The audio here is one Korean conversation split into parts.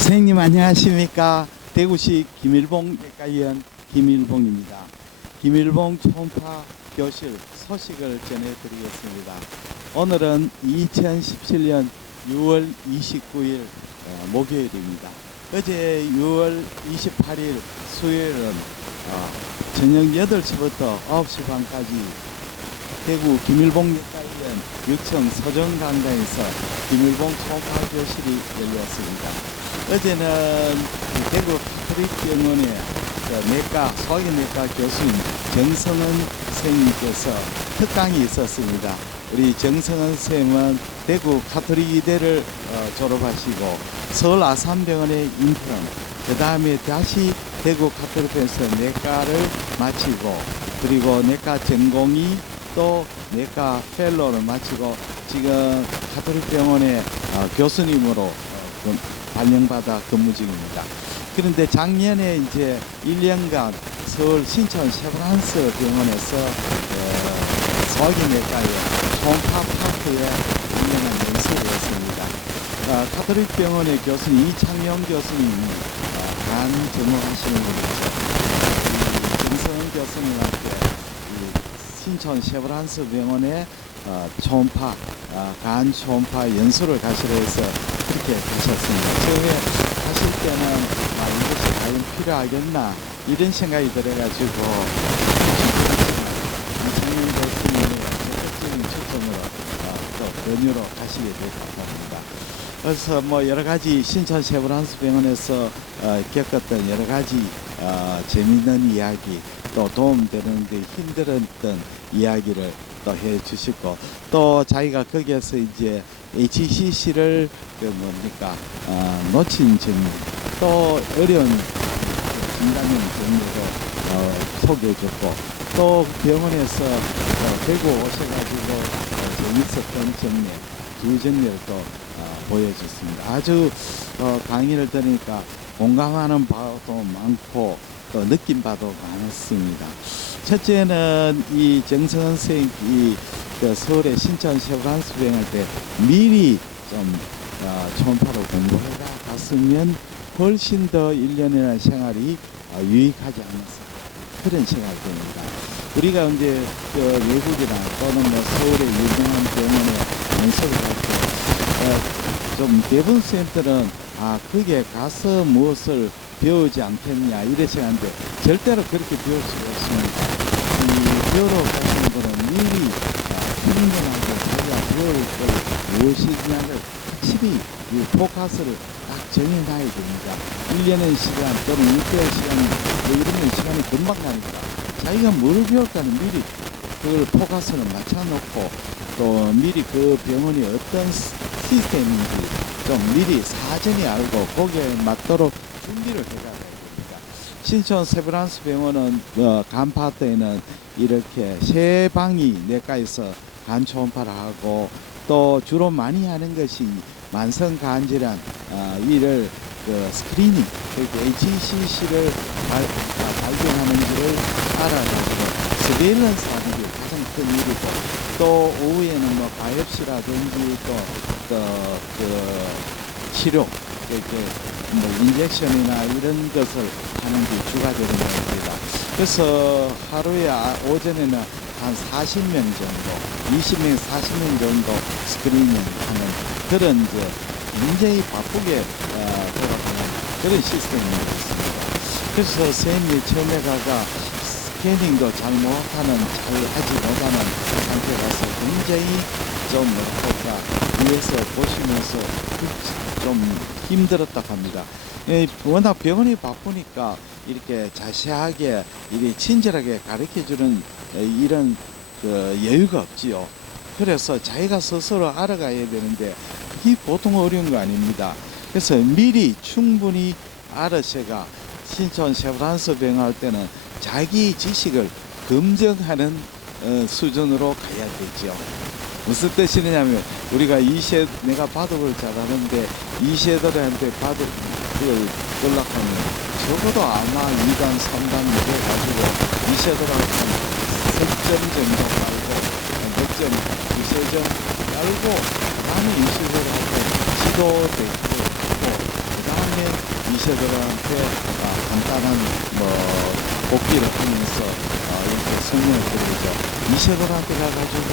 선생님 안녕하십니까. 대구시 김일봉 내과의원 김일봉입니다. 김일봉 초음파 교실 소식을 전해드리겠습니다. 오늘은 2017년 6월 29일 목요일입니다. 어제 6월 28일 수요일은 저녁 8시부터 9시 반까지 대구 김일봉 내과의원 6층 서정강당에서 김일봉 초음파 교실이 열렸습니다. 어제는 대구 카톨릭병원의 소화기내과 교수님 정성은 선생님께서 특강이 있었습니다. 우리 정성은 선생님은 대구 카톨릭의대를 졸업하시고 서울 아산병원의 인턴, 그 다음에 다시 대구 카톨릭병원에서 내과를 마치고 그리고 내과 전공의 또 내과 펠로를 마치고 지금 카톨릭병원의 교수님으로 발령받아 근무 중입니다. 그런데 작년에 이제 1년간 서울 신촌 셰브란스 병원에서 소화기내과의 초음파 파트에 1년간 연수를 했습니다. 카톨릭병원의 교수님 이창용 교수님이 간 전공하시는 분이죠. 정성은 교수님한테 신촌 셰브란스 병원의 초음파 간 초음파 연수를 가시려 해서 그렇게 가셨습니다. 처음에 가실 때는 이것이 과연 필요하겠나 이런 생각이 들어가지고 이창용 교수님의 적극적인 추천으로 또 연유로 가시게 되었다고 합니다. 그래서 여러 가지 신촌 셰브란스 병원에서 겪었던 여러 가지 재미있는 이야기 또 도움되는데 힘들었던 이야기를 또 해주시고 또 자기가 거기에서 이제 HCC를 놓친 점 또 어려운 진단형 정도도 소개해줬고 또 병원에서 대구 오셔가지고 재밌었던 정례 두 정례를 또 보여줬습니다. 아주 강의를 들으니까 공감하는 바도 많고 또 느낀 바도 많았습니다. 첫째는 이 정성은 선생님이 서울의 신촌 셰브란스 병원할 때 미리 좀 초음파로 공부해가 갔으면 훨씬 더 1년이라는 생활이 유익하지 않았을까 그런 생각이 듭니다. 우리가 이제 외국이나 또는 서울의 유명한 병원에 연습을 할 때 좀 대부분 선생님들은 거기에 가서 무엇을 배우지 않겠냐 이래 생각하는데 절대로 그렇게 배울 수가 없습니다. 이 배우러 가시는 분은 미리 훈련하고 자기가 배울 것 무엇이냐를 확실히 이 포커스를 딱 정해놔야 됩니다. 1년의 시간 또는 6개월 시간 이런 시간이 금방 가니까 자기가 뭘 배울까는 미리 그걸 포커스를 맞춰놓고 또 미리 그 병원이 어떤 시스템인지 좀 미리 사전에 알고 거기에 맞도록 준비를 해가야 됩니다. 신촌 셰브란스 병원은 간 파트에는 이렇게 세 방이 내과에서 간 초음파를 하고 또 주로 많이 하는 것이 만성 간질환 이를 스크리닝 HCC를 발견하는지를 알아가지고 서베일런스 하는 게 가장 큰 일이고 또 오후에는 바이옵시라든지 또 치료 인젝션이나 이런 것을 하는 게 주가 되는 겁니다. 그래서 하루에 오전에는 한 40명 정도 20명 40명 정도 스크리닝 하는 그런 굉장히 바쁘게 돌아가는 그런 시스템이 있습니다. 그래서 선생님이 처음에 스캐닝도 잘 하지 못하는 상태라서 굉장히 좀 위에서 보시면서 좀 힘들었다고 합니다. 워낙 병원이 바쁘니까 이렇게 자세하게 이렇게 친절하게 가르쳐주는 이런 여유가 없지요. 그래서 자기가 스스로 알아가야 되는데 이게 보통 어려운 거 아닙니다. 그래서 미리 충분히 알아서가 신촌 셰브란스 병원 할 때는 자기 지식을 검증하는 수준으로 가야 되죠. 무슨 뜻이냐면 우리가 내가 바둑을 잘하는데 이세돌한테 바둑을 연락하면 적어도 아마 2단 3단 이래 가지고 이세돌하고 3점 정도 말고 몇 점, 두세 점 알고 많은 인식을 하고 지도되고 그 다음에 이세돌한테 간단한 복귀를 하면서 이렇게 설명을 드리죠. 이세돌한테 가가지고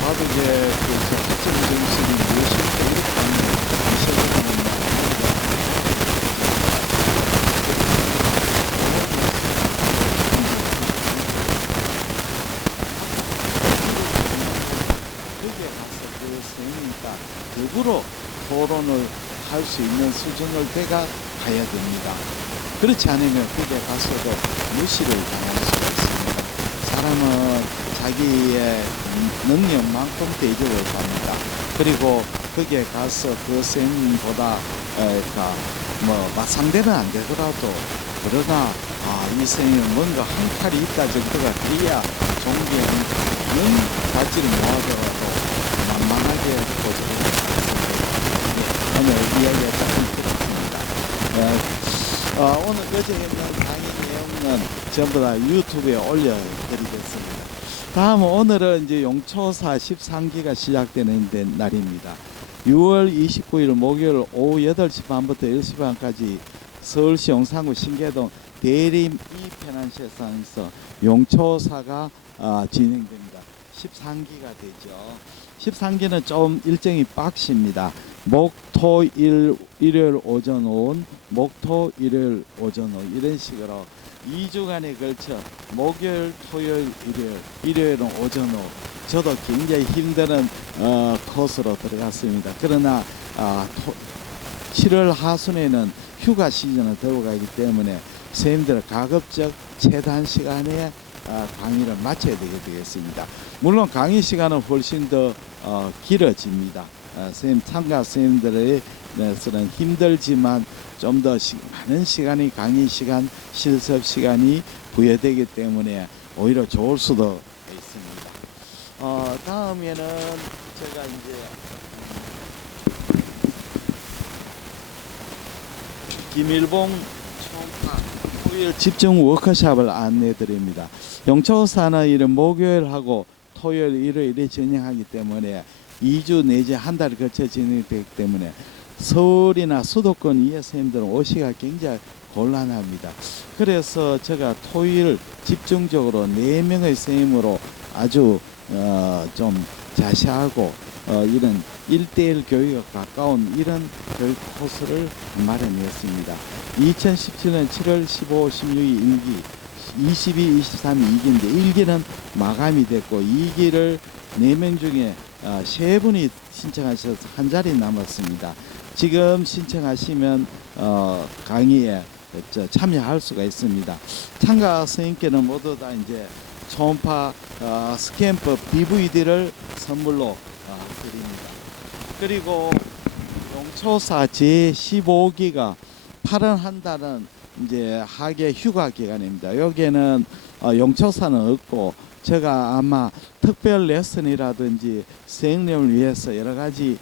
바둑의 그 특정 정신이 무엇일까 이렇게 하면 이세돌은 거기에 가서 그 선생님과 역으로 토론을 할 수 있는 수준을 돼가 가야 됩니다. 그렇지 않으면 거기에 가서도 무시를 당할 수가 있습니다. 사람은 자기의 능력만큼 대접을 받는다. 그리고 거기에 가서 그 선생님보다 상대는 안 되더라도 그러나 이 선생님은 뭔가 한 칼이 있다 정도가 돼야 존경하는 가치를 모아더라도 만만하게 보지 오늘 이야기가 조금 들었습니다. 오늘 그제 있는 강의 내용은 전부 다 유튜브에 올려드리겠습니다. 다음은 오늘은 이제 용초사 13기가 시작되는 날입니다. 6월 29일 목요일 오후 8시 반부터 10시 반까지 서울시 용산구 신계동 대림 이편안시장에서 용초사가 진행됩니다. 13기가 되죠. 13기는 좀 일정이 빡십니다. 목, 토, 일요일 오전 오후, 목, 토, 일요일 오전 오후 이런 식으로 2주간에 걸쳐 목요일, 토요일, 일요일은 오전 오후 저도 굉장히 힘든 코스로 들어갔습니다. 그러나 7월 하순에는 휴가 시즌을 들어가기 때문에 선생님들 가급적 최단 시간에 강의를 마쳐야 되겠습니다. 물론 강의 시간은 훨씬 더 길어집니다. 참가 선생님들에서는 힘들지만 좀 더 많은 시간이 강의 시간, 실습 시간이 부여되기 때문에 오히려 좋을 수도 있습니다. 다음에는 제가 이제 김일봉 총파 토요일 집중 워크숍을 안내 드립니다. 용초사는 이런 목요일하고 토요일, 일요일에 진행하기 때문에 2주 내지 한 달을 거쳐 진행되기 때문에 서울이나 수도권 이해 선생님들은 오시기가 굉장히 곤란합니다. 그래서 제가 토요일 집중적으로 4명의 선생님으로 아주 좀 자세하고 이런 1대1 교육에 가까운 이런 교육 코스를 마련했습니다. 2017년 7월 15, 16일 1기, 22, 23, 2기인데 1기는 마감이 됐고 2기를 4명 중에 3분이 신청하셔서 한 자리 남았습니다. 지금 신청하시면 강의에 참여할 수가 있습니다. 참가 선생님께는 모두 다 이제 초음파 스캠프 DVD를 선물로 드립니다. 그리고 용초사 제15기가 8월 한 달은 이제 학예 휴가 기간입니다. 여기에는 용초사는 없고 제가 아마 특별 레슨이라든지 선생님을 위해서 여러 가지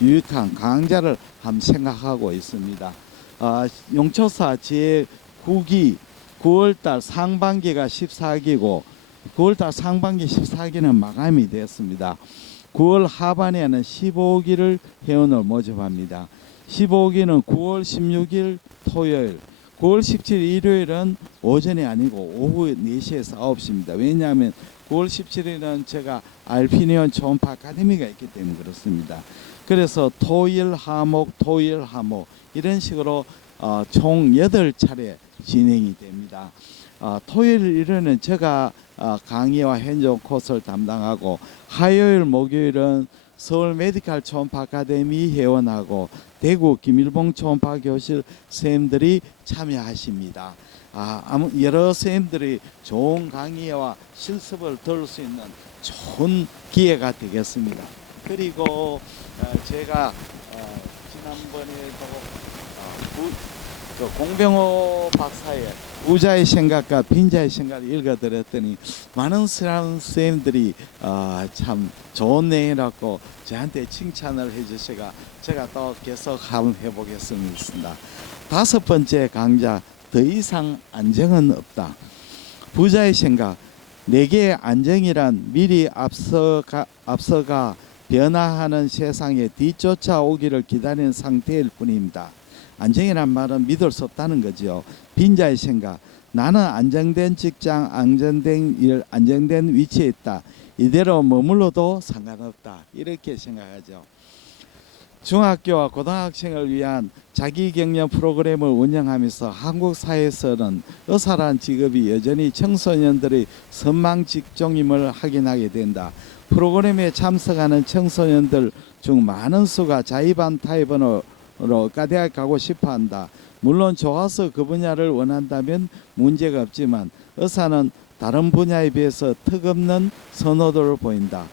유익한 강좌를 한번 생각하고 있습니다. 용초사 제9기 9월달 상반기가 14기고 9월달 상반기 14기는 마감이 되었습니다. 9월 하반에는 15기를 회원을 모집합니다. 15기는 9월 16일 토요일, 9월 17일 일요일은 오전이 아니고 오후 4시에서 9시입니다. 왜냐하면 9월 17일은 제가 알피니온 초음파 아카데미가 있기 때문에 그렇습니다. 그래서 토일 하목 이런 식으로 총 8차례 진행이 됩니다. 토요일 일요일은 제가 강의와 현장 코스를 담당하고 화요일 목요일은 서울 메디칼 초음파 아카데미 회원하고 대구 김일봉 초음파 교실 선생님들이 참여하십니다. 여러 선생님들이 좋은 강의와 실습을 들을 수 있는 좋은 기회가 되겠습니다. 그리고 제가 지난번에도 공병호 박사의 우자의 생각과 빈자의 생각을 읽어드렸더니 많은 선생님들이 참 좋은 내용이라고 저한테 칭찬을 해주셔가 제가 또 계속 한번 해보겠습니다. 5번째 강좌, 더 이상 안정은 없다. 부자의 생각, 내게 안정이란 미리 앞서가 변화하는 세상에 뒤쫓아오기를 기다리는 상태일 뿐입니다. 안정이란 말은 믿을 수 없다는 거죠. 빈자의 생각. 나는 안정된 직장, 안정된 일, 안정된 위치에 있다. 이대로 머물러도 상관없다. 이렇게 생각하죠. 중학교와 고등학생을 위한 자기격려 프로그램을 운영하면서 한국 사회에서는 의사란 직업이 여전히 청소년들의 선망 직종임을 확인하게 된다. 프로그램에 참석하는 청소년들 중 많은 수가 자의반 타의반으로 의과대학 가고 싶어한다. 물론 좋아서 그 분야를 원한다면 문제가 없지만 의사는 다른 분야에 비해서 턱없는 선호도를 보인다.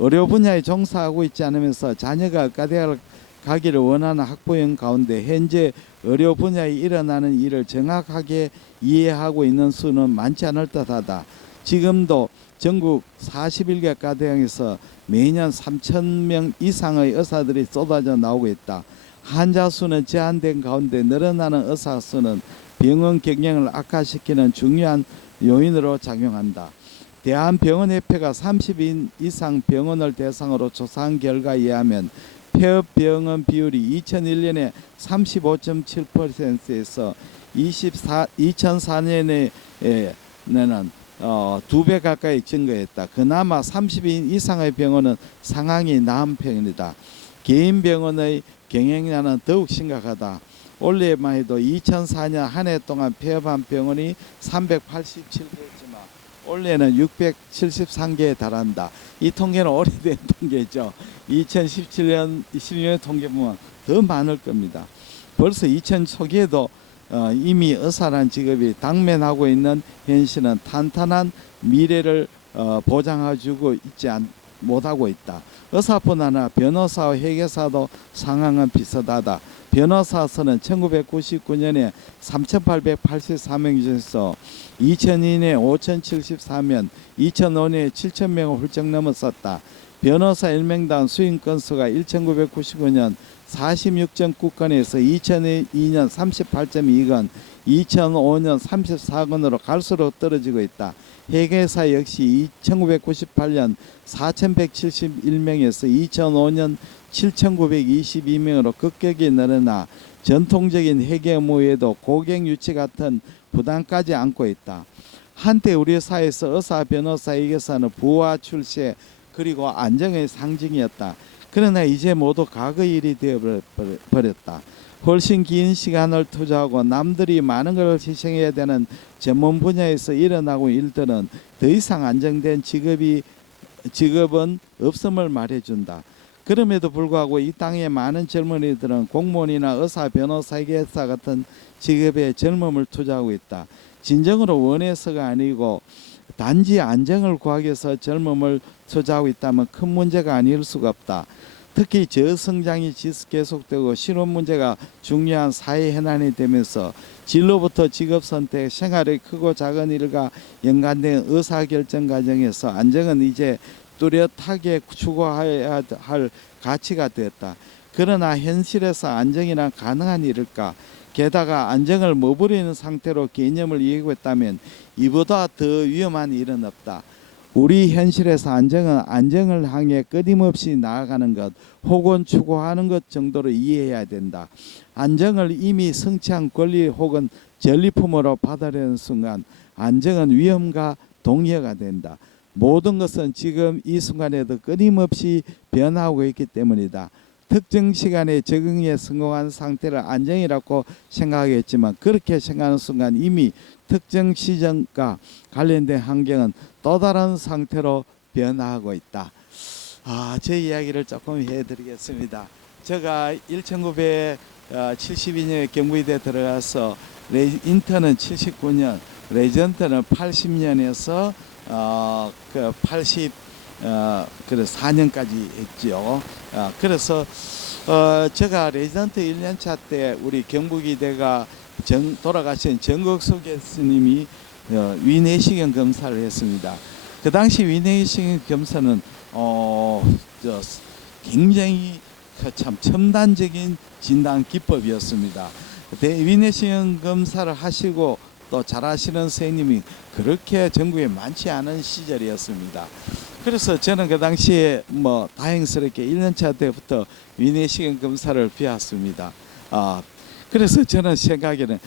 의료 분야에 종사하고 있지 않으면서 자녀가 의과대학을 가기를 원하는 학부형 가운데 현재 의료 분야에 일어나는 일을 정확하게 이해하고 있는 수는 많지 않을 듯하다. 지금도 전국 41개 의과대학에서 매년 3,000명 이상의 의사들이 쏟아져 나오고 있다. 환자 수는 제한된 가운데 늘어나는 의사 수는 병원 경영을 악화시키는 중요한 요인으로 작용한다. 대한병원협회가 30인 이상 병원을 대상으로 조사한 결과에 의하면 폐업병원 비율이 2001년에 35.7%에서 2004년에는 2배 가까이 증가했다. 그나마 30인 이상의 병원은 상황이 나은 편이다. 개인 병원의 경영난은 더욱 심각하다. 올해만 해도 2004년 한 해 동안 폐업한 병원이 387개였지만 올해는 673개에 달한다. 이 통계는 오래된 통계죠. 2017년, 16년 통계 보면 더 많을 겁니다. 벌써 2000 초기에도 이미 의사란 직업이 당면하고 있는 현실은 탄탄한 미래를 보장해주고 못하고 있다. 의사뿐 아니라 변호사와 회계사도 상황은 비슷하다. 변호사 수는 1999년에 3,884명 중에서 2002년에 5,074명, 2005년에 7,000명을 훌쩍 넘었었다. 변호사 1명당 수임 건수가 1999년 46.9건에서 2002년 38.2건, 2005년 34건으로 갈수록 떨어지고 있다. 회계사 역시 1998년 4,171명에서 2005년 7,922명으로 급격히 늘어나 전통적인 회계 업무 외에도 고객 유치 같은 부담까지 안고 있다. 한때 우리 사회에서 의사, 변호사, 회계사는 부와 출세 그리고 안정의 상징이었다. 그러나 이제 모두 과거의 일이 되어버렸다. 훨씬 긴 시간을 투자하고 남들이 많은 걸 희생해야 되는 전문 분야에서 일어나고 일들은 더 이상 안정된 직업은 없음을 말해준다. 그럼에도 불구하고 이 땅의 많은 젊은이들은 공무원이나 의사, 변호사, 회계사 같은 직업에 젊음을 투자하고 있다. 진정으로 원해서가 아니고 단지 안정을 구하기 위해서 젊음을 투자하고 있다면 큰 문제가 아닐 수가 없다. 특히 저성장이 계속되고 실업 문제가 중요한 사회 현안이 되면서 진로부터 직업선택, 생활의 크고 작은 일과 연관된 의사결정 과정에서 안정은 이제 뚜렷하게 추구해야 할 가치가 되었다. 그러나 현실에서 안정이란 가능한 일일까? 게다가 안정을 머무르는 상태로 개념을 이해했다면 이보다 더 위험한 일은 없다. 우리 현실에서 안정은 안정을 향해 끊임없이 나아가는 것 혹은 추구하는 것 정도로 이해해야 된다. 안정을 이미 성취한 권리 혹은 전리품으로 받아들이는 순간 안정은 위험과 동의어가 된다. 모든 것은 지금 이 순간에도 끊임없이 변화하고 있기 때문이다. 특정 시간에 적응에 성공한 상태를 안정이라고 생각하겠지만 그렇게 생각하는 순간 이미 특정 시점과 관련된 환경은 또 다른 상태로 변화하고 있다. 제 이야기를 조금 해드리겠습니다. 제가 1972년에 경부의대 들어가서 인턴은 79년, 레전트는 80년에서 4년까지 했죠. 그래서 제가 레지던트 1년차 때 우리 경북의대가 돌아가신 정국수 교수님이 위내시경 검사를 했습니다. 그 당시 위내시경 검사는 굉장히 참 첨단적인 진단 기법이었습니다. 위내시경 검사를 하시고 또 잘하시는 선생님이 그렇게 전국에 많지 않은 시절이었습니다. 그래서 저는 그 당시에 다행스럽게 1년차 때부터 위내시경 검사를 배웠습니다. 그래서 저는 생각에는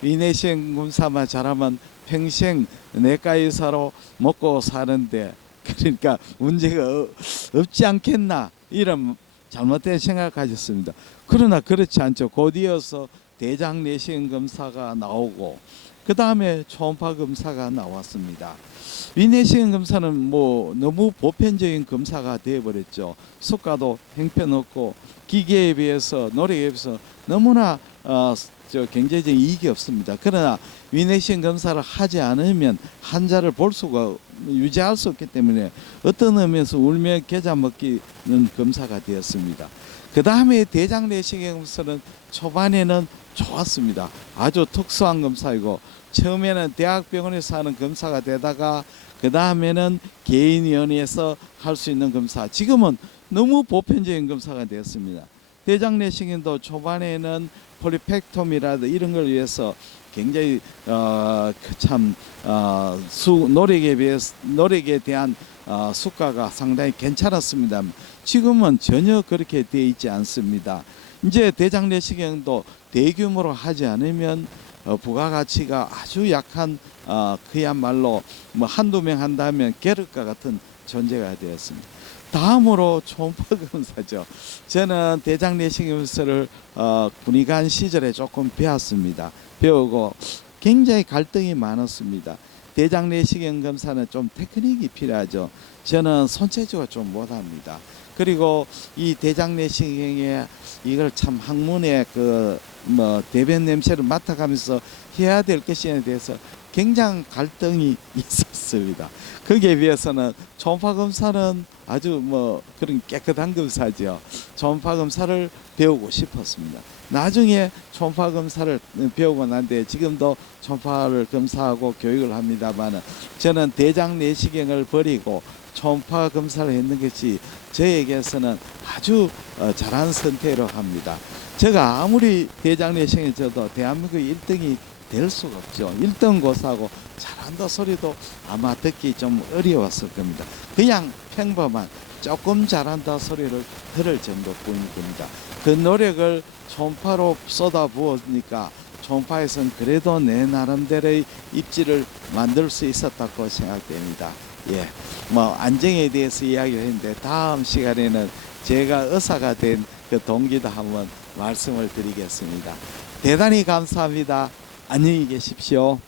위내시경 검사만 잘하면 평생 내과 의사로 먹고 사는데 그러니까 문제가 없지 않겠나 이런 잘못된 생각을 가졌습니다. 그러나 그렇지 않죠. 곧 이어서 대장 내시경 검사가 나오고 그 다음에 초음파 검사가 나왔습니다. 위내시경 검사는 뭐 너무 보편적인 검사가 되어버렸죠. 수가도 형편없고 기계에 비해서 노력에 비해서 너무나 경제적인 이익이 없습니다. 그러나 위내시경 검사를 하지 않으면 환자를 볼 수가 유지할 수 없기 때문에 어떤 의미에서 울며 겨자 먹기는 검사가 되었습니다. 그 다음에 대장 내시경 검사는 초반에는 좋았습니다. 아주 특수한 검사이고 처음에는 대학병원에서 하는 검사가 되다가 그 다음에는 개인위원회에서 할 수 있는 검사, 지금은 너무 보편적인 검사가 되었습니다. 대장 내시경도 초반에는 폴리펙토미라든 이런 걸 위해서 굉장히 노력에 대한 수가가 상당히 괜찮았습니다. 지금은 전혀 그렇게 되어 있지 않습니다. 이제 대장 내시경도 대규모로 하지 않으면 부가가치가 아주 약한 그야말로 뭐 한두 명 한다면 게르과 같은 존재가 되었습니다. 다음으로 초음파 검사죠. 저는 대장 내시경 검사를 군의관 시절에 조금 배웠습니다. 배우고 굉장히 갈등이 많았습니다. 대장 내시경 검사는 좀 테크닉이 필요하죠. 저는 손재주가 좀 못합니다. 그리고 이 대장 내시경에 이걸 참 학문의 대변 냄새를 맡아가면서 해야 될 것에 대해서 굉장히 갈등이 있었습니다. 거기에 비해서는 초음파 검사는 아주 그런 깨끗한 검사죠. 초음파 검사를 배우고 싶었습니다. 나중에 초음파 검사를 배우고 난 뒤에 지금도 초음파를 검사하고 교육을 합니다만 저는 대장 내시경을 버리고 초음파 검사를 했는 것이 저에게서는 아주 잘한 선택으로 합니다. 제가 아무리 대장 내시경을 져도 대한민국 1등이 될 수가 없죠. 1등 고사하고 잘한다 소리도 아마 듣기 좀 어려웠을 겁니다. 그냥 평범한 조금 잘한다 소리를 들을 정도뿐일 겁니다. 그 노력을 초음파로 쏟아부으니까 초음파에서는 그래도 내 나름대로의 입지를 만들 수 있었다고 생각됩니다. 예, 안정에 대해서 이야기를 했는데 다음 시간에는 제가 의사가 된 그 동기도 한번 말씀을 드리겠습니다. 대단히 감사합니다. 안녕히 계십시오.